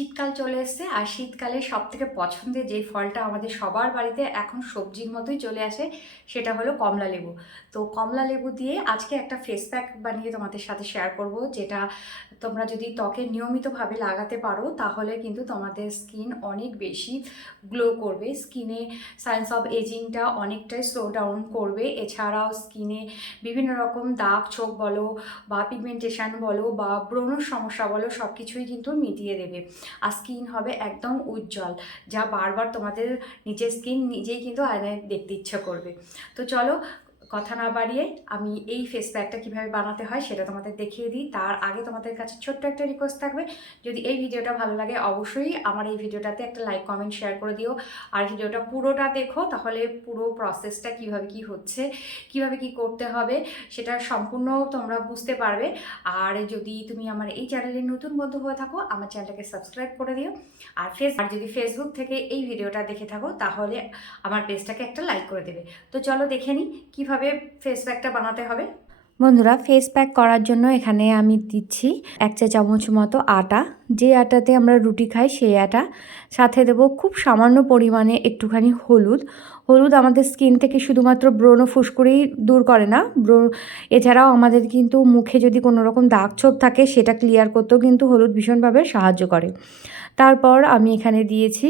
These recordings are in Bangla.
শীতকাল চলে এসছে আর শীতকালে সব থেকে পছন্দের যে ফলটা আমাদের সবার বাড়িতে এখন সবজির মতোই চলে আসে সেটা হলো কমলা লেবু। তো কমলা লেবু দিয়ে আজকে একটা ফেস প্যাক বানিয়ে তোমাদের সাথে শেয়ার করব, যেটা তোমরা যদি ত্বকে নিয়মিতভাবে লাগাতে পারো, তাহলে কিন্তু তোমাদের স্কিন অনেক বেশি গ্লো করবে। স্কিনে সায়েন্স অফ এজিংটা অনেকটাই স্লো ডাউন করবে। এছাড়াও স্কিনে বিভিন্ন রকম দাগ ছোপ বলো বা পিগমেন্টেশন বলো বা ব্রণর সমস্যা বলো সব কিছুই কিন্তু মিটিয়ে দেবে। আর স্কিন হবে একদম উজ্জ্বল, যা বারবার তোমাদের নিজের স্কিন নিজেই কিন্তু আয়নায় দেখতে ইচ্ছা করবে। তো চলো কথা না বাড়িয়ে আমি এই ফেস প্যাকটা কীভাবে বানাতে হয় সেটা তোমাদের দেখিয়ে দিই। তার আগে তোমাদের কাছে ছোট্ট একটা রিকোয়েস্ট থাকবে। যদি এই ভিডিওটা ভালো লাগে অবশ্যই আমার এই ভিডিওটাতে একটা লাইক কমেন্ট শেয়ার করে দিও। আর ভিডিওটা পুরোটা দেখো, তাহলে পুরো প্রসেসটা কীভাবে কি হচ্ছে, কীভাবে কি করতে হবে, সেটা সম্পূর্ণ তোমরা বুঝতে পারবে। আর যদি তুমি আমার এই চ্যানেলে নতুন বন্ধু হয়ে থাকো, আমার চ্যানেলটাকে সাবস্ক্রাইব করে দিও। আর ফেস আর যদি ফেসবুক থেকে এই ভিডিওটা দেখে থাকো, তাহলে আমার পেজটাকে একটা লাইক করে দেবে। তো চলো দেখে নিই কীভাবে ফেস প্যাকটা বানাতে হবে? বন্ধুরা ফেস প্যাক করার জন্য এখানে আমি দিচ্ছি এক চা চামচ মতো আটা। যে আটাতে আমরা রুটি খাই, সেই আটা। সাথে দেবো খুব সামান্য পরিমাণে একটুখানি হলুদ। হলুদ আমাদের স্কিন থেকে শুধুমাত্র ব্রণ ফুসকুড়ি দূর করে না। ব্র এছাড়াও আমাদের কিন্তু মুখে যদি কোনো রকম দাগ ছোপ থাকে, সেটা ক্লিয়ার করতেও কিন্তু হলুদ ভীষণভাবে সাহায্য করে। তারপর আমি এখানে দিয়েছি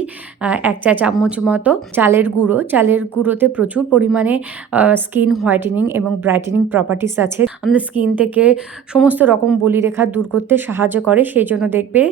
এক চা চামচ মতো চালের গুঁড়ো। চালের গুঁড়োতে প্রচুর পরিমাণে স্কিন হোয়াইটেনিং এবং ব্রাইটেনিং প্রপার্টিস আছে। আমাদের স্কিন থেকে সমস্ত রকম বলিরেখা দূর করতে সাহায্য করে। সেই জন্য দেখবে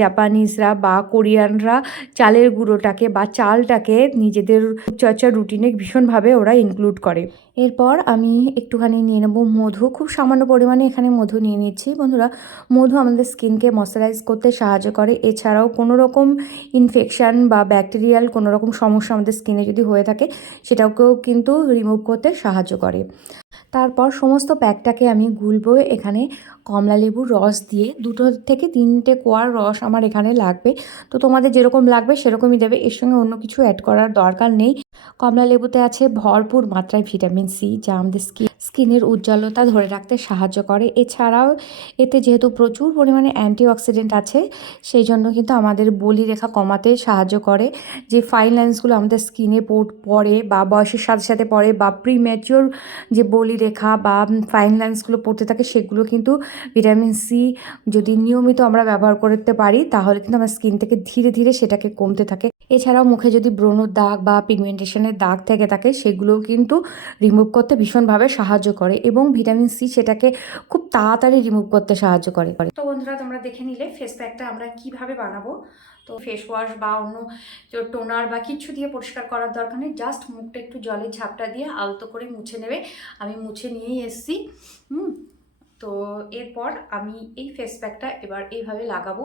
জাপানিজরা বা কোরিয়ানরা চালের গুঁড়োটাকে বা চালটাকে নিজেদের চর্চা রুটিনে ভীষণভাবে ওরা ইনক্লুড করে। এরপর আমি একটুখানি নিয়ে নেব মধু। খুব সামান্য পরিমাণে এখানে মধু নিয়ে নিচ্ছি। বন্ধুরা, মধু আমাদের স্কিনকে ময়শ্চারাইজ করতে সাহায্য করে। এছাড়াও কোনো রকম ইনফেকশান বা ব্যাকটেরিয়াল কোনো রকম সমস্যা আমাদের স্কিনে যদি হয়ে থাকে, সেটাকেও কিন্তু রিমুভ করতে সাহায্য করে। তারপর সমস্ত প্যাকটাকে আমি গুলবো এখানে কমলা লেবুর রস দিয়ে দুটো থেকে তিনটে কোয়ার রস আমার এখানে লাগবে। তো তোমাদের যেরকম লাগবে সেরকমই দেবে। এর সঙ্গে অন্য কিছু অ্যাড করার দরকার নেই। কমলা লেবুতে আছে ভরপুর মাত্রায় ভিটামিন সি যা আমাদের স্কিন স্কিনের উজ্জ্বলতা ধরে রাখতে সাহায্য করে। এছাড়াও এতে যেহেতু প্রচুর পরিমাণে অ্যান্টিঅক্সিডেন্ট আছে, সেই জন্য কিন্তু আমাদের বলি রেখা কমাতে সাহায্য করে। যে ফাইন লাইন্সগুলো আমাদের স্কিনে পড়ে বা বয়সের সাথে সাথে পড়ে বা প্রিম্যাচিওর যে বলি রেখা বা ফাইন লাইন্সগুলো পড়তে থাকে, সেগুলো কিন্তু ভিটামিন সি যদি নিয়মিত আমরা ব্যবহার করতে পারি, তাহলে কিন্তু আমার স্কিন থেকে ধীরে ধীরে সেটাকে কমতে থাকে। এছাড়াও মুখে যদি ব্রণর দাগ বা পিগমেন্টেশনের দাগ থেকে থাকে, সেগুলোও কিন্তু রিমুভ করতে ভীষণভাবে সাহায্য করে এবং ভিটামিন সি সেটাকে খুব তাড়াতাড়ি রিমুভ করতে সাহায্য করে। তো বন্ধুরা, তোমরা দেখে নিলে ফেস প্যাকটা আমরা কীভাবে বানাবো। তো ফেস ওয়াশ বা অন্য টোনার বা কিছু দিয়ে পরিষ্কার করার দরকার নেই জাস্ট মুখটা একটু জলে ঝাপটা দিয়ে আলতো করে মুছে নেবে। আমি মুছে নিয়েই এসছি। হুম? তো এরপর আমি এই ফেস প্যাকটা এবার এইভাবে লাগাবো।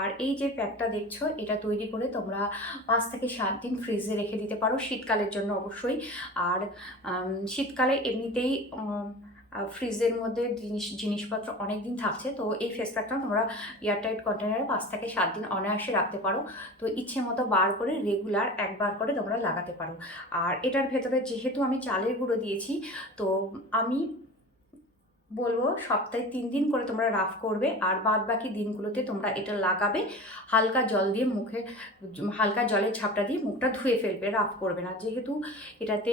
আর এই যে প্যাকটা দেখছ, এটা তৈরি করে তোমরা পাঁচ থেকে সাত দিন ফ্রিজে রেখে দিতে পারো, শীতকালের জন্য অবশ্যই। আর শীতকালে এমনিতেই ফ্রিজের মধ্যে জিনিস, জিনিসপত্র অনেক দিন থাকছে, তো এই ফেস প্যাকটা তোমরা এয়ারটাইট কন্টেনারে পাঁচ থেকে সাত দিন অনায়াসে রাখতে পারো। তো ইচ্ছে মতো বার করে রেগুলার একবার করে তোমরা লাগাতে পারো। আর এটার ভেতরে যেহেতু আমি চালের গুঁড়ো দিয়েছি, তো আমি বলব, সপ্তাহে তিন দিন করে তোমরা রাফ করবে আর বাদ বাকি দিনগুলোতে তোমরা এটা লাগাবে, হালকা জল দিয়ে মুখে, হালকা জলের ছাপটা দিয়ে মুখটা ধুয়ে ফেলবে, রাফ করবে না। যেহেতু এটাতে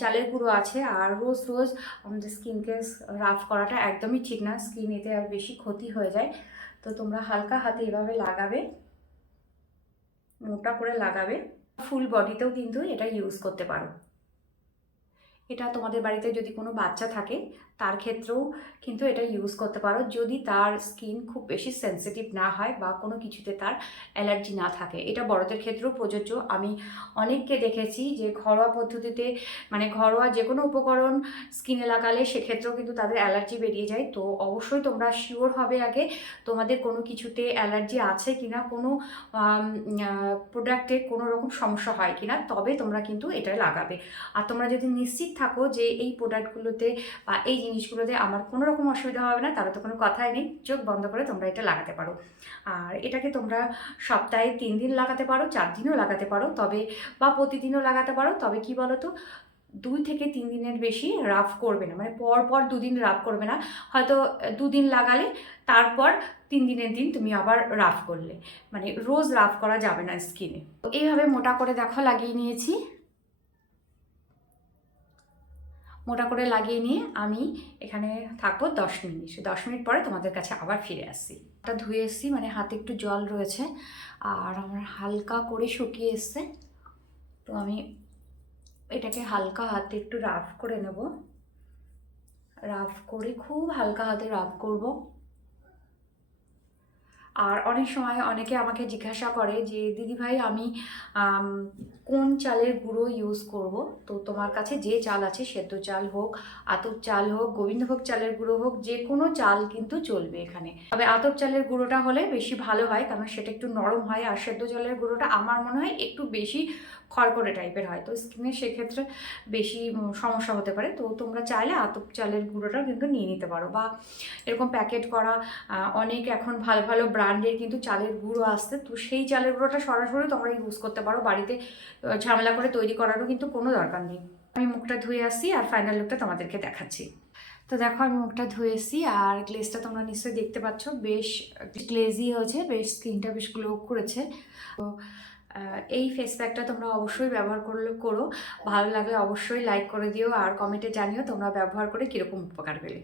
চালের গুঁড়ো আছে আর রোজ রোজ আমাদের স্কিনকে রাফ করাটা একদমই ঠিক না স্কিন এতে আর বেশি ক্ষতি হয়ে যায়। তো তোমরা হালকা হাতে এভাবে লাগাবে, মোটা করে লাগাবে ফুল বডিতেও কিন্তু এটা ইউজ করতে পারো। এটা তোমাদের বাড়িতে যদি কোনো বাচ্চা থাকে, তার ক্ষেত্রেও কিন্তু এটা ইউজ করতে পারো। যদি তার স্কিন খুব বেশি সেনসিটিভ না হয় বা কোনো কিছুতে তার অ্যালার্জি না থাকে, এটা বড়দের ক্ষেত্রেও প্রযোজ্য। আমি অনেককে দেখেছি যে ঘরোয়া পদ্ধতিতে মানে ঘরোয়া যে কোনো উপকরণ স্কিনে লাগালে সেক্ষেত্রেও কিন্তু তাদের অ্যালার্জি বেরিয়ে যায়। তো অবশ্যই তোমরা শিওর হবে আগে তোমাদের কোনো কিছুতে অ্যালার্জি আছে কিনা, কোনো প্রোডাক্টে কোনো রকম সমস্যা হয় কিনা, তবে তোমরা কিন্তু এটা লাগাবে। আর তোমরা যদি নিশ্চিত থাকো যে এই প্রোডাক্টগুলোতে বা এই জিনিসগুলোতে আমার কোনো রকম অসুবিধা হবে না, তাহলে তো কোনো কথাই নেই। চোখ বন্ধ করে তোমরা এটা লাগাতে পারো। আর এটাকে তোমরা সপ্তাহে তিন দিন লাগাতে পারো, চার দিনও লাগাতে পারো। তবে বা প্রতিদিনও লাগাতে পারো। তবে কি বলো তো দুই থেকে তিন দিনের বেশি রাফ করবে না। মানে পর পর দুদিন রাফ করবে না। হয়তো দুদিন লাগালে তারপর তিন দিনের দিন তুমি আবার রাফ করলে। মানে রোজ রাফ করা যাবে না স্কিনে তো এইভাবে মোটা করে দেখো লাগিয়ে নিয়েছি। মোটা করে লাগিয়ে নিয়ে আমি এখানে থাকব দশ মিনিট। দশ মিনিট পরে তোমাদের কাছে আবার ফিরে আসি। ওটা ধুয়ে এসছি মানে হাতে একটু জল রয়েছে, আর আমার হালকা করে শুকিয়ে এসছে। তো আমি এটাকে হালকা হাতে একটু রাফ করে নেব। রাফ করে, খুব হালকা হাতে রাফ করব। আর অনেক সময় অনেকে আমাকে জিজ্ঞাসা করে যে, দিদি ভাই, আমি কোন চালের গুঁড়ো ইউজ করব? তো তোমার কাছে যে চাল আছে, সেদ্ধ চাল হোক, আতপ চাল হোক, গোবিন্দভোগ চালের গুঁড়ো হোক, যে কোনো চাল কিন্তু চলবে এখানে। তবে আতপ চালের গুঁড়োটা হলে বেশি ভালো হয়, কারণ সেটা একটু নরম হয়, আর সেদ্ধ চালের গুঁড়োটা আমার মনে হয় একটু বেশি খড়খড়ে টাইপের হয়। তো স্কিনে সেক্ষেত্রে বেশি সমস্যা হতে পারে। তো তোমরা চাইলে আতপ চালের গুঁড়োটা কিন্তু নিয়ে নিতে পারো। বা এরকম প্যাকেট করা অনেক এখন ভালো ভালো ব্র্যান্ডের কিন্তু চালের গুঁড়ো আসছে। তো সেই চালের গুঁড়োটা সরাসরি তোমরা ইউজ করতে পারো। বাড়িতে ঝামেলা করে তৈরি করারও কিন্তু কোনো দরকার নেই। আমি মুখটা ধুয়ে আসি আর ফাইনাল লুকটা তোমাদেরকে দেখাচ্ছি। তো দেখো, আমি মুখটা ধুয়ে এসেছি আর গ্লেজটা তোমরা নিশ্চয়ই দেখতে পাচ্ছ। বেশ গ্লেজি হয়েছে, বেশ স্কিনটা বেশ গ্লো করেছে। তো এই ফেস প্যাকটা তোমরা অবশ্যই ব্যবহার করলে, করো। ভালো লাগলে অবশ্যই লাইক করে দিও, আর কমেন্টে জানিও তোমরা ব্যবহার করে কীরকম উপকার পেলে।